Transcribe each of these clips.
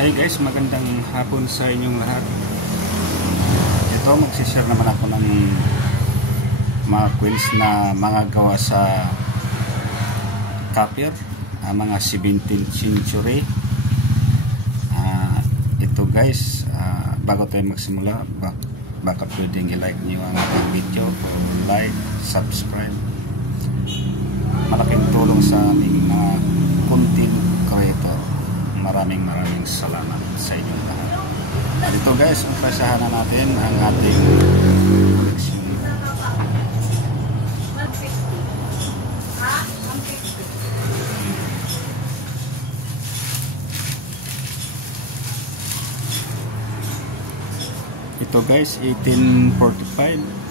Hi guys, magandang hapon sa inyong lahat. Ito, magsishare naman ako ng mga quills na mga gawa sa copper, mga 17th century. Ito guys, bago tayo magsimula, baka pwedeng i-like nyo ang ating video, like, subscribe. Malaking tulong sa aming mga content creator. Maraming salamat sa inyo lahat. At ito guys, umpisahan na natin ang ating collection. Ito guys, 1845.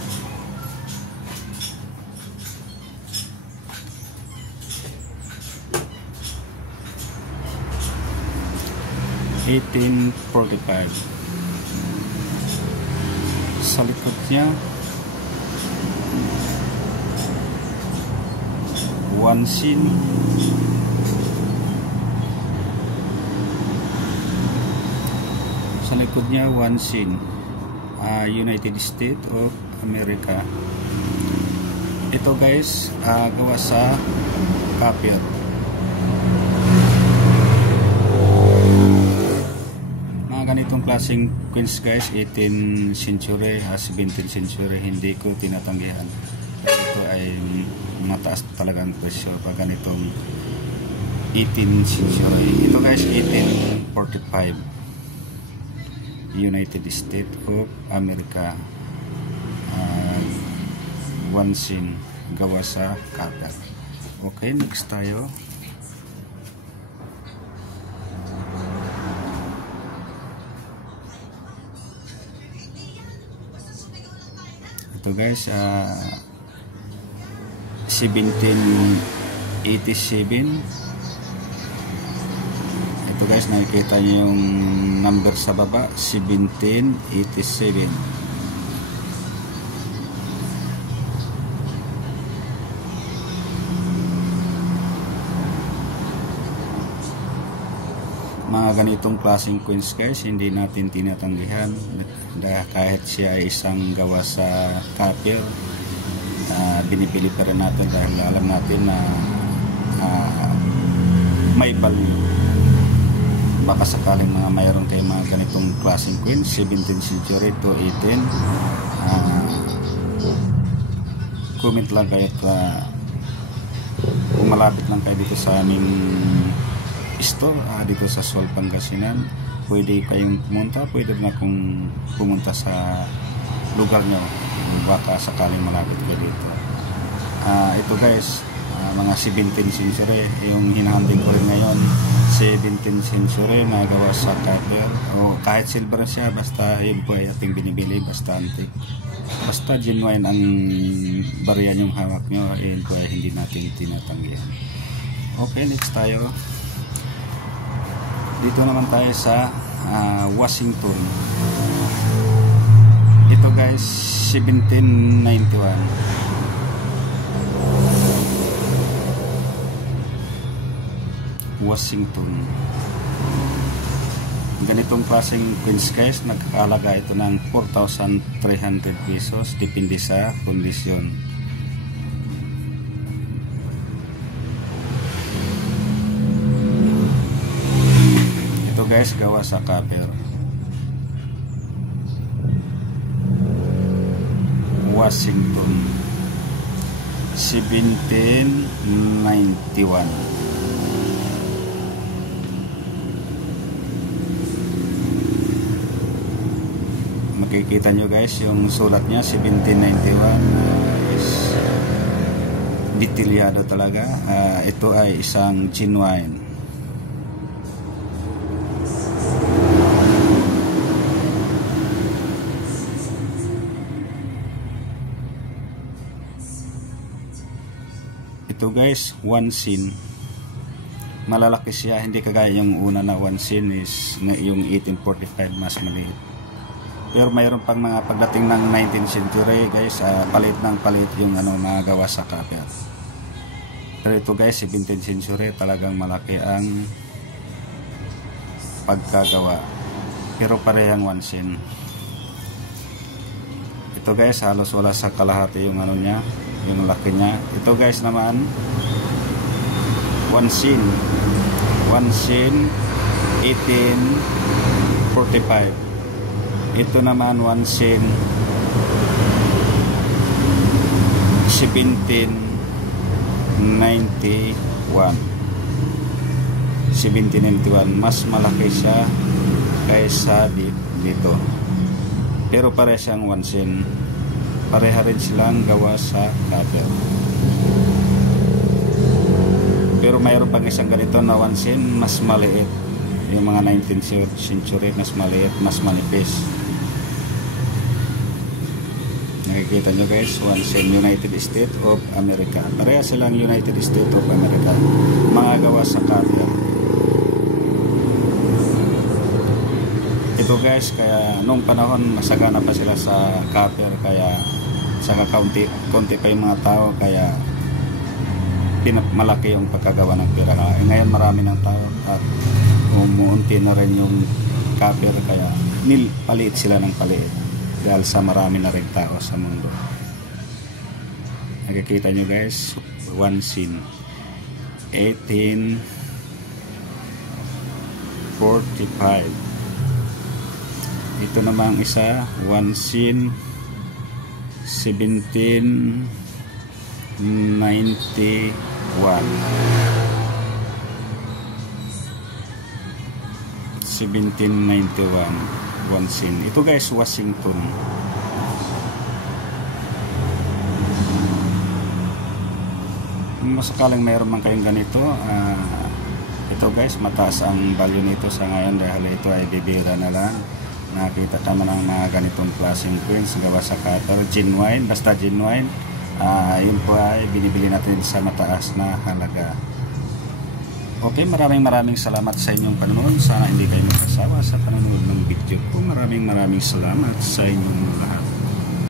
Sa likod niya, one scene. Sa likod niya, one scene. United States of America. Ito guys, gawa sa copper. Ganitong klaseng queens guys, 18th century, 17th century, hindi ko tinatanggihan. Ito ay mataas talaga ang presyo pag ganitong 18th century. Ito guys, 1845, United States of America. One scene, gawa sa copper. Okay, next tayo. Ito guys, 1787. Ito guys, nakikita nyo yung number sa baba, 1787. Mga ganitong klaseng coins guys, hindi natin tinatanggihan kahit siya ay isang gawa sa copper. Binibili pa rin natin dahil alam natin na may value. Baka sakaling mayroon kayo mga ganitong klaseng coins, 17th century to 18, comment lang kayo at kung malapit lang kayo dito sa aming store, dito sa Sual, Pangasinan, pwede kayong pumunta, pwede na kung pumunta sa lugar nyo, baka sakaling malapit kayo dito. Ito guys, mga 17th century, yung hinahandling ko rin ngayon, 17th century na gawa sa copper, o kahit silver siya, basta yun po ay ating binibili, basta antique, basta genuine ang bariyan yung hawak nyo, yun po ay hindi natin tinatanggihan. Okay, next tayo. Dito naman tayo sa Washington. Ito guys, 1791. Washington. Ganitong klaseng queens guys, nagkakalaga ito ng 4,300 pesos, depende sa kondisyon. Guys, gawa sa copper. Washington, 1791. Makikita nyo guys yung sulat nya, 1791, is detalyado talaga. Ito ay isang genuine. Ito guys, one scene. Malalaki siya, hindi kagaya yung una na one scene is yung 1845, mas maliit. Pero mayroon pang mga pagdating ng 19th century guys, palit ng palit yung mga gawa sa copper. Pero ito guys, 17th century, talagang malaki ang pagkagawa, pero parehang 1 sen. Ito guys, halos wala sa kalahati yung ano niya, yung laki niya. Ito guys naman 1 sen, 1 sen 1845. Ito naman 1 sen 1791. Mas malaki siya kaysa dito, pero pare siyang 1 sen. Pareha rin silang gawa sa copper, pero mayroon pang isang ganito na 1 sen, mas maliit. Yung mga 19th century, mas maliit, mas manipis. Nakikita nyo guys, 1 sen, United States of America. Pareha silang United States of America, mga gawa sa copper. Ito guys, kaya nung panahon masagana pa sila sa copper, kaya saka konti pa yung mga tao, kaya malaki yung pagkagawa ng pera. Ngayon marami ng tao at umuunti na rin yung copper, kaya paliit sila ng paliit dahil sa marami na rin tao sa mundo. Nakikita nyo guys, 1 sen 1845. Ito namang isa 1 sen 1791. 1 sen. Ito guys, Washington. Masakaling mayroon man kayong ganito, ito guys, mataas ang value nito sa ngayon dahil ito ay bibira na lang. Nakita tama ng mga ganitong klaseng coins gawa sa copper, genuine, basta genuine. Yun po ay binibili natin sa mataas na halaga. Okay, maraming salamat sa inyong panonood. Sana hindi kayo magsasawa sa panonood ng video ko. Maraming salamat sa inyong lahat.